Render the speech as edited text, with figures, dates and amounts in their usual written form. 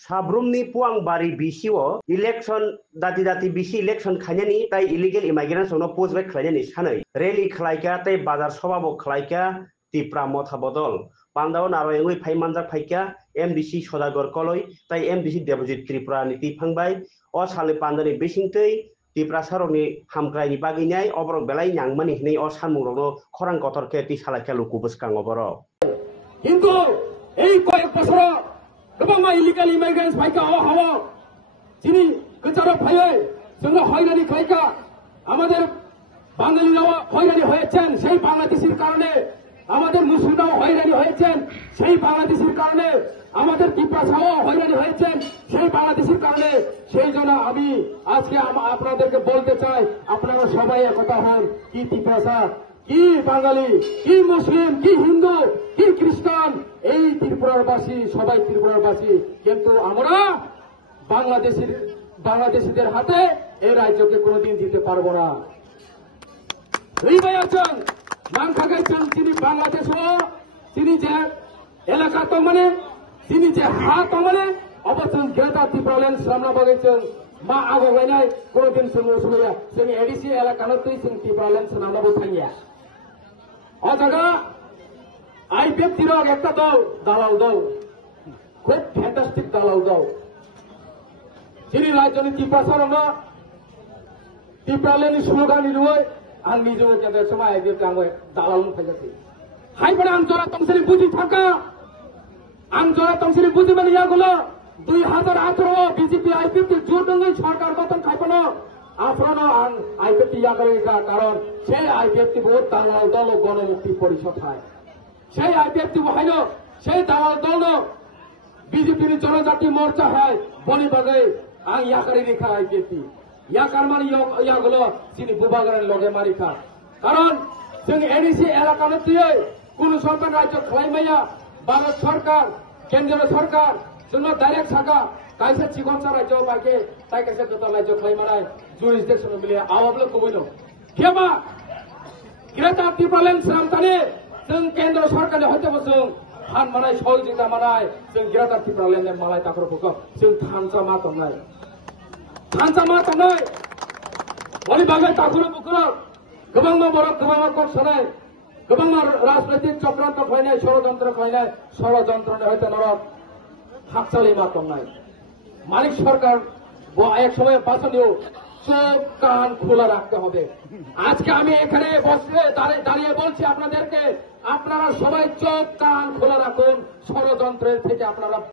साब्रुमनि पुवांबारी बिसिओ election दाति दाति बिसि election खायनायनि ताई illegal इमाइग्रेशननो पोस्टबाय खायनायनि सानै रैली खालायका ताई बाजार सभाबो खालायका तिप्रा मथा बदल पान्दाव नारायणै फाइमानजा फाइका एमडीसी सदागर कलय ताई एमडीसी देबजित त्रिपुरा नीति फांबाय अ साले पान्दानि बेसिंतै तिप्रा सारनि हामग्रायनि बागैनाय अबरक बेलाय नांमानि हिनै अ सानमुंरनो खरां गतरके ति सालायका लुकुबसकां अबर किन्तु এই কয়েক বছর गोबां इलिगेल इमाइग्रेन्ट्स फाइका हावा যিনি গোচারক ভাইয়ে जोङो হয়রানি খাইকা আমাদের বাঙালিরাও হয়রানি হয়েছেন সেই বাংলাদেশের কারণে আমাদের মুসলিমরাও হয়রানি হয়েছেন সেই বাংলাদেশের কারণে আমাদের ত্রিপুরাও হয়রানি হয়েছেন সেই বাংলাদেশের কারণে সেই জন্য আমি আজকে আপনাদেরকে বলতে চাই আপনারা সবাই একতা হন কি ত্রিপুরা কি বাঙালি কি মুসলিম কি হিন্দু কি খ্রিস্টান এই ত্রিপুরাবাসী সবাই ত্রিপুরাবাসী কিন্তু আমরা বাংলাদেশিদের হাতে এই রাজ্যকে কোনোদিন দিতে পারবো না এই ভাই আছেন নাম থাকাইছেন তিনি বাংলাদেশও তিনি যে এলাকা তো মানে তিনি যে হাত মানে অবশ্যই গ্রেটার ত্রিপুরাল্যান্ড সামনা বাগাইছেন मा आगोगायनाय कोनोदिन जोङो सुबैया जोंनि एडिसि एलाकानोतै जों ত্রিপুরাল্যান্ড सामनाबो थांगिया अ जागा आईपीएफ तिरक একটা দল দালাল দল খুব ফ্যান্টাস্টিক দালাল দল যিনি রাজনীতি প্রচারণ ত্রিপুরাল্যান্ডनि স্লোগাन নিলুই आं निजों गेदेर समाय आईपीएफ आङो दालाल फायगासै हायफोरा आं जरा तंसिनि बुजि थाका आं जरा तंसिनि बुजि माने यागुलो 2018 বিজেপি আইপিএফ জোরদাঙ্গই সরকার গঠন খাইপানো আফরানো আন আইপিএফ ইয়াকারিকা কারণ সেই আইপিএফ বহুত দালাল দল ও গণমুক্তি পরিষদ হয় সেই আইপিএফ বহাইনো সেই দালাল দল বিজেপির জনজাতি মোর্চা হয় বনিবাগে আং ইয়াকারি রেখা আইপিএফ ইয়াকার মানে ইয়াগুলো চিনি বুবাগারের লগে মারিখা কারণ जों एडिसि এলাকানো দিয়ে কোন সরকার রাজ্য খাইমাইয়া ভারত সরকার কেন্দ্র সরকার जोंनो डाइरेक्ट साका कायसे चिकनसा राज्य बाके ताई कायसे गता राज्य खाइमानाय जुरिसडिक्सन मिलिया आवाबल कबैनो केबा ग्रेटार त्रिपुराल्যান্ড सामताने जों केंद्र सरकारनि हयतो जों हान मानाय सहयोगिता मानाय जों ग्रेटार त्रिपुराल्যান্ড मालाय ताखरफोरखौ जों थानसा मा तंनाय बलि बागै ताखुरो बुखुरो गोबां बरक गोबां कक सनाय गोबां राजनैतिक चक्रान्त खायनाय षড়যন্ত্रनि हयतो नरक হাকসালি মাতম নাই মালিক সরকার এক সময় বাঁচালেও চোখ কান খোলা রাখতে হবে আজকে আমি এখানে বসে দাঁড়িয়ে বলছি আপনাদেরকে আপনারা সবাই চোখ কান খোলা রাখুন ষড়যন্ত্রের থেকে আপনারা